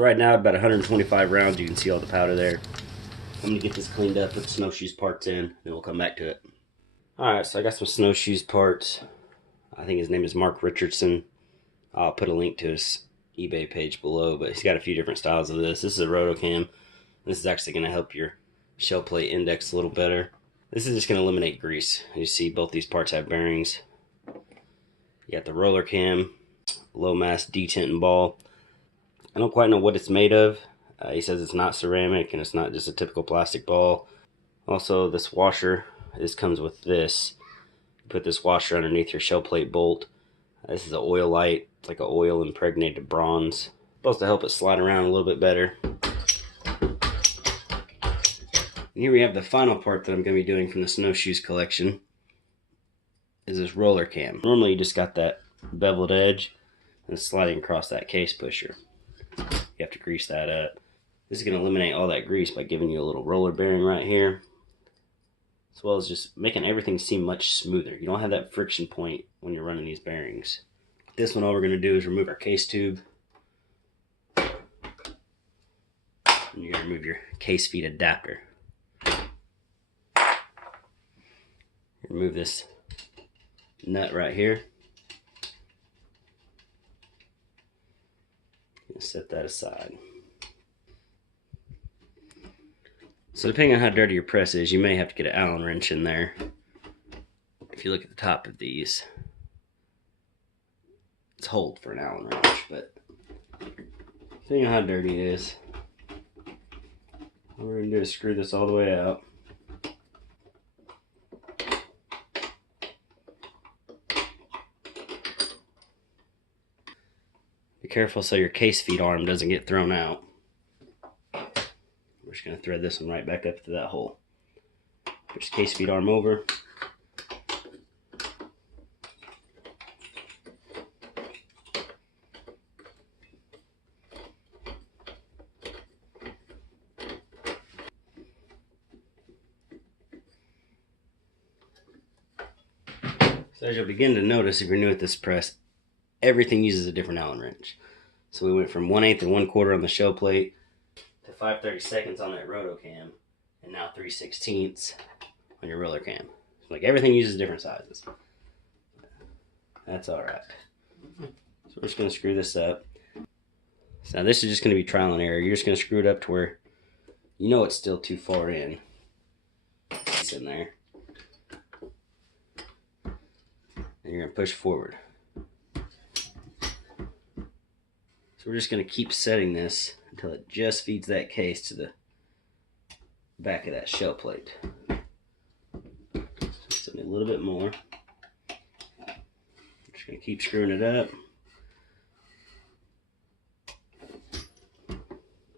So right now, about 125 rounds. You can see all the powder there. I'm going to get this cleaned up, put the snowshoes parts in, then we'll come back to it. Alright, so I got some snowshoes parts. I think his name is Mark Richardson. I'll put a link to his eBay page below, but he's got a few different styles of this. This is a rollercam. This is actually going to help your shell plate index a little better. This is just going to eliminate grease. You see both these parts have bearings. You got the rollercam, low mass detent and ball. I don't quite know what it's made of. He says it's not ceramic and it's not just a typical plastic ball. Also, this washer, this comes with this. You put this washer underneath your shell plate bolt. This is an oil light. It's like an oil impregnated bronze. Supposed to help it slide around a little bit better. And here we have the final part that I'm going to be doing from the snowshoes collection. Is this roller cam. Normally you just got that beveled edge and it's sliding across that case pusher. You have to grease that up. This is going to eliminate all that grease by giving you a little roller bearing right here, as well as just making everything seem much smoother. You don't have that friction point when you're running these bearings. This one, all we're going to do is remove our case tube. And you're going to remove your case feed adapter. Remove this nut right here. Set that aside. So depending on how dirty your press is, you may have to get an Allen wrench in there. If you look at the top of these, it's holed for an Allen wrench, but depending on how dirty it is, what we're going to do is screw this all the way out. Be careful so your case feed arm doesn't get thrown out. We're just going to thread this one right back up to that hole. Push the case feed arm over. So as you'll begin to notice if you're new at this press, everything uses a different Allen wrench. So we went from 1/8 and 1/4 on the shell plate to 5/32 on that rotocam, and now 3/16 on your roller cam. Like everything uses different sizes. That's alright. So we're just going to screw this up. So now this is just going to be trial and error. You're just going to screw it up to where you know it's still too far in. It's in there. And you're going to push forward. So we're just going to keep setting this until it just feeds that case to the back of that shell plate. Just a little bit more. Just going to keep screwing it up.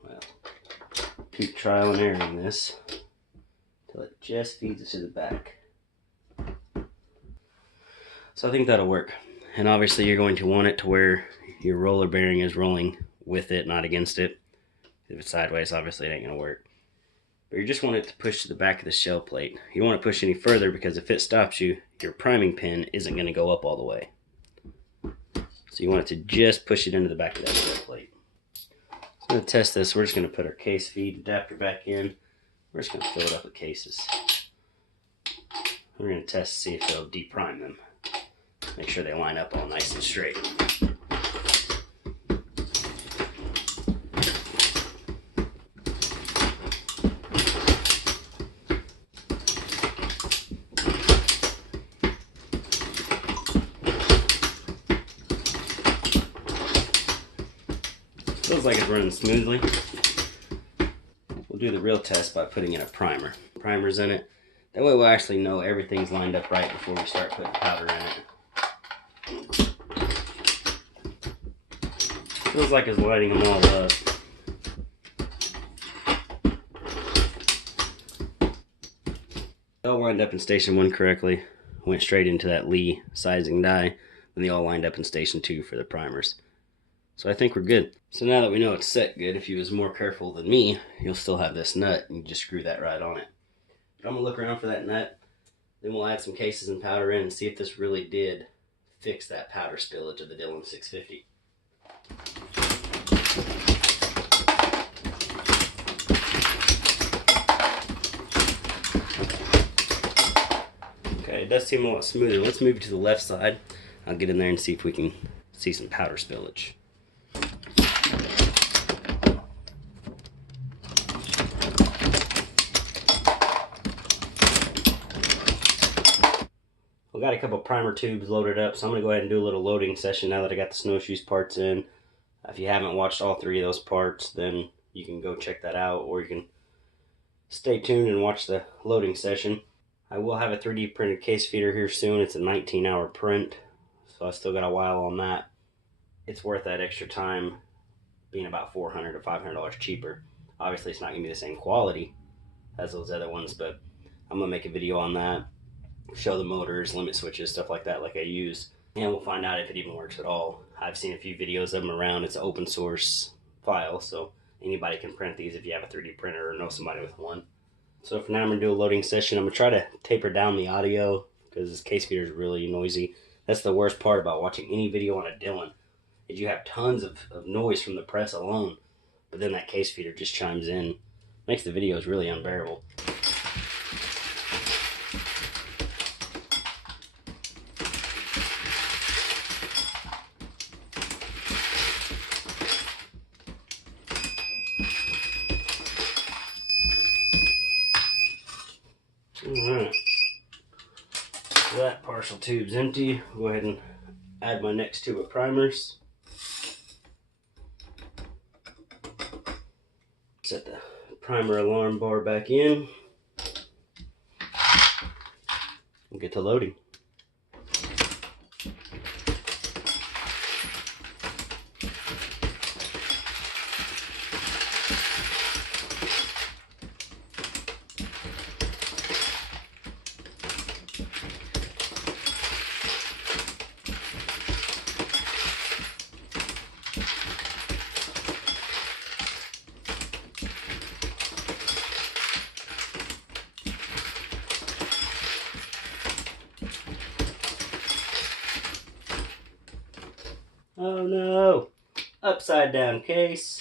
Well, keep trial and erroring this until it just feeds it to the back. So I think that'll work. And obviously you're going to want it to where your roller bearing is rolling with it, not against it. If it's sideways, obviously it ain't going to work. But you just want it to push to the back of the shell plate. You don't want to push any further because if it stops you, your priming pin isn't going to go up all the way. So you want it to just push it into the back of that shell plate. So I'm going to test this. We're just going to put our case feed adapter back in. We're just going to fill it up with cases. We're going to test to see if it'll deprime them. Make sure they line up all nice and straight. Feels like it's running smoothly. We'll do the real test by putting in a primer. Primer's in it. That way we'll actually know everything's lined up right before we start putting powder in it. Feels like it's lighting them all up. They all lined up in station 1 correctly. Went straight into that Lee sizing die. And they all lined up in station 2 for the primers. So I think we're good. So now that we know it's set good, if you was more careful than me, you'll still have this nut and you just screw that right on it. But I'm going to look around for that nut. Then we'll add some cases and powder in and see if this really did fix that powder spillage of the Dillon 650. does seem a lot smoother. Let's move it to the left side. I'll get in there and see if we can see some powder spillage. I've got a couple primer tubes loaded up, so I'm going to go ahead and do a little loading session now that I got the snowshoes parts in. If you haven't watched all 3 of those parts, then you can go check that out, or you can stay tuned and watch the loading session. I will have a 3D printed case feeder here soon. It's a 19-hour print, so I still got a while on that. It's worth that extra time, being about $400 to $500 cheaper. Obviously, it's not going to be the same quality as those other ones, but I'm going to make a video on that, show the motors, limit switches, stuff like that like I use, and we'll find out if it even works at all. I've seen a few videos of them around. It's an open source file, so anybody can print these if you have a 3D printer or know somebody with one. So for now, I'm going to do a loading session. I'm going to try to taper down the audio because this case feeder is really noisy. That's the worst part about watching any video on a Dillon, is you have tons of noise from the press alone, but then that case feeder just chimes in. Makes the videos really unbearable. Alright, so that partial tube's empty. I'll go ahead and add my next tube of primers. Set the primer alarm bar back in. And get to loading. Oh no! Upside down case.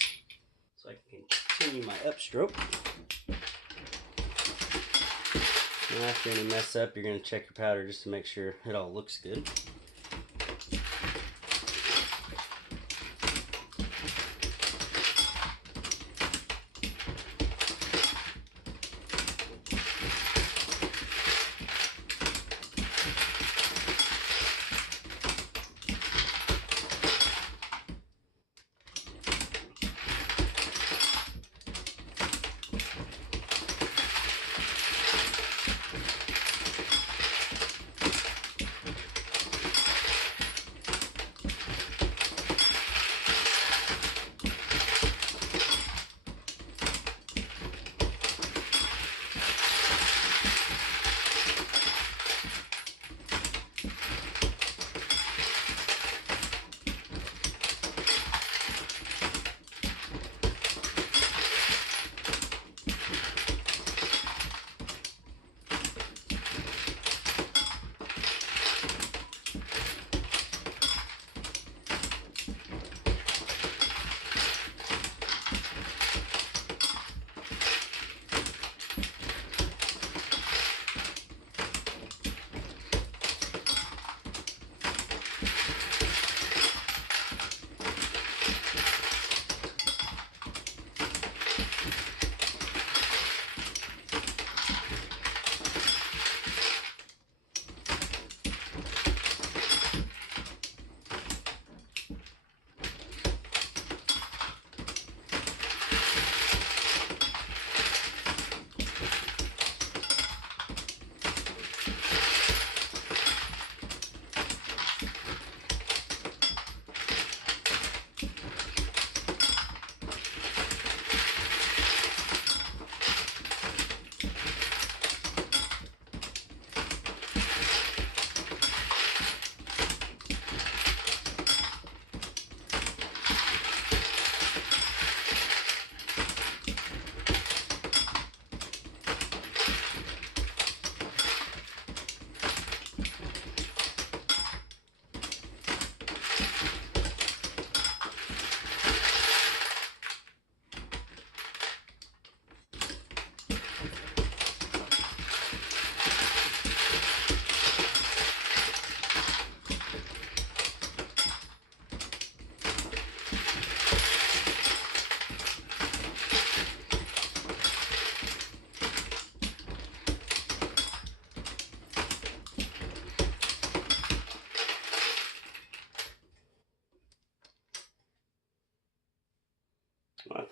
So I can continue my upstroke. Now after any mess up, you're going to check your powder just to make sure it all looks good.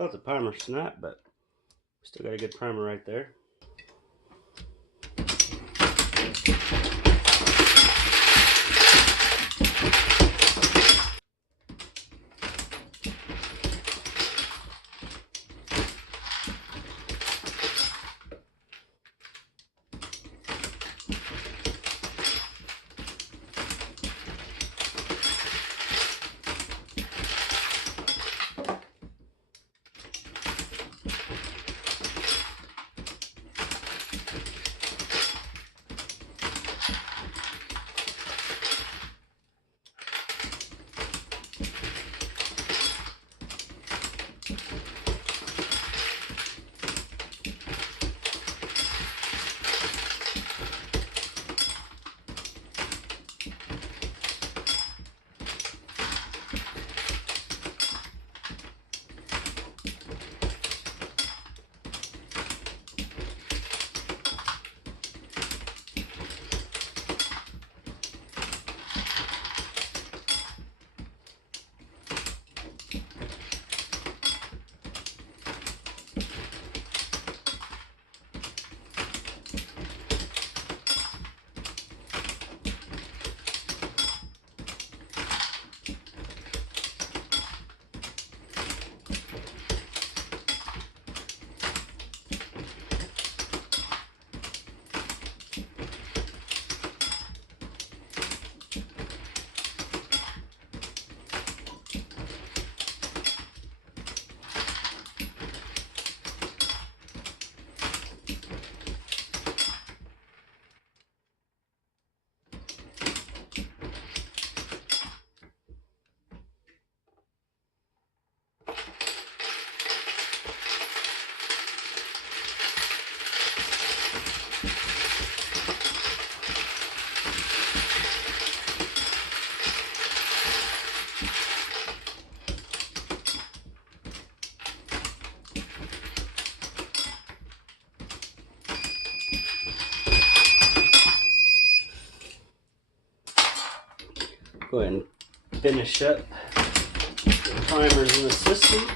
thought the primer snapped, but still got a good primer right there. Go ahead and finish up the primers in the system.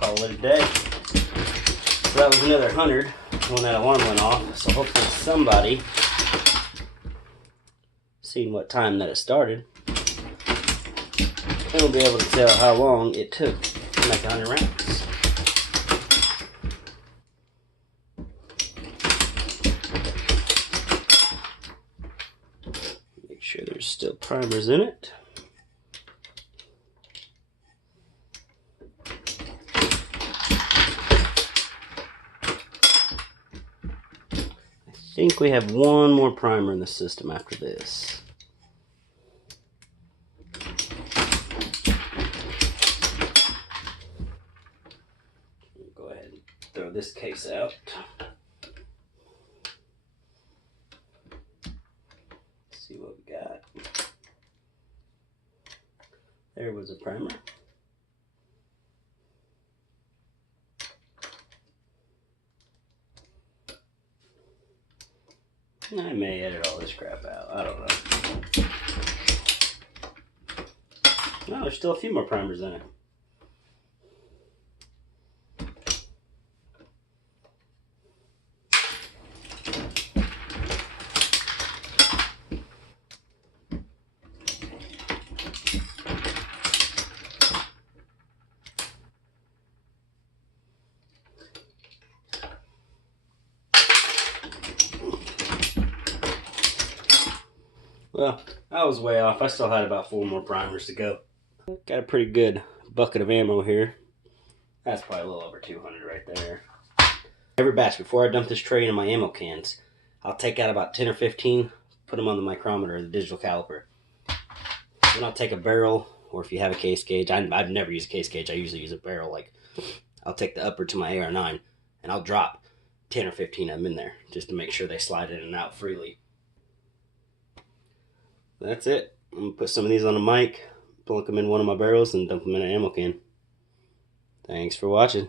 Call it a day. So that was another 100 when that alarm went off. So hopefully somebody seen what time that it started. And we'll be able to tell how long it took to make 100 rounds. Make sure there's still primers in it. I think we have one more primer in the system after this. Go ahead and throw this case out. See what we got. There was a primer. I may edit all this crap out. I don't know. No, there's still a few more primers in it. Well, I was way off. I still had about 4 more primers to go. Got a pretty good bucket of ammo here. That's probably a little over 200 right there. Every batch, before I dump this tray into my ammo cans, I'll take out about 10 or 15, put them on the micrometer, the digital caliper. Then I'll take a barrel, or if you have a case gauge, I've never used a case gauge, I usually use a barrel. Like, I'll take the upper to my AR-9, and I'll drop 10 or 15 of them in there, just to make sure they slide in and out freely. That's it. I'm going to put some of these on a mic, plunk them in one of my barrels, and dump them in an ammo can. Thanks for watching.